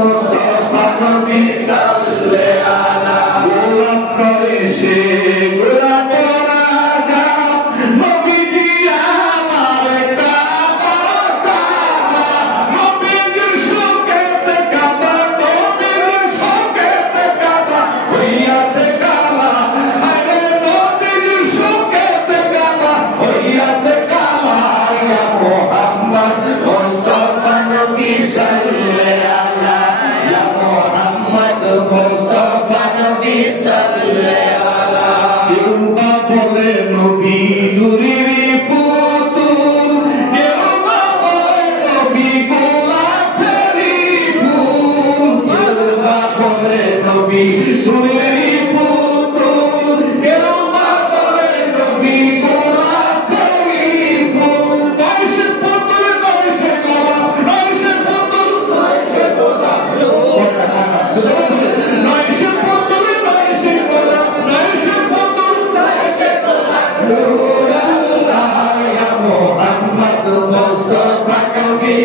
মুস্তাফা নবী সাল্লাল্লাহু আলা গোলাপ করে সে গোলাপ রাজা নবীজি আমার কাবা কাবা নবীজি শোকেতে কাবা নবীজি শোকেতে কাবা হইয়াছে কাবা আরে নবীজি শোকেতে কাবা হইয়াছে কাবা ইয়া মুহাম্মদ মুস্তাফা নবী সাল্লাল্লাহু আলা ইয়া মুহাম্মদ মুস্তাফা নবী সাল্লাল্লাহু আলা কেউ বা বলে নবী নূরের পুতুল কেউ বা বলে নবী গোলাপের ফুল কেউ বা বলে নবী নূরের পুতুল কেউ বা বলে নবী গোলাপের ফুল নয়শে পুতুল নয়শে গোলাপ নয়শে পুতুল নয়শে গোলাপ নয়শে পুতুল নয়শে গোলাপ নয়শে পুতুল নয়শে গোলাপ নূর আল্লাহ ইয়া মুহাম্মদ মুস্তাফা নবী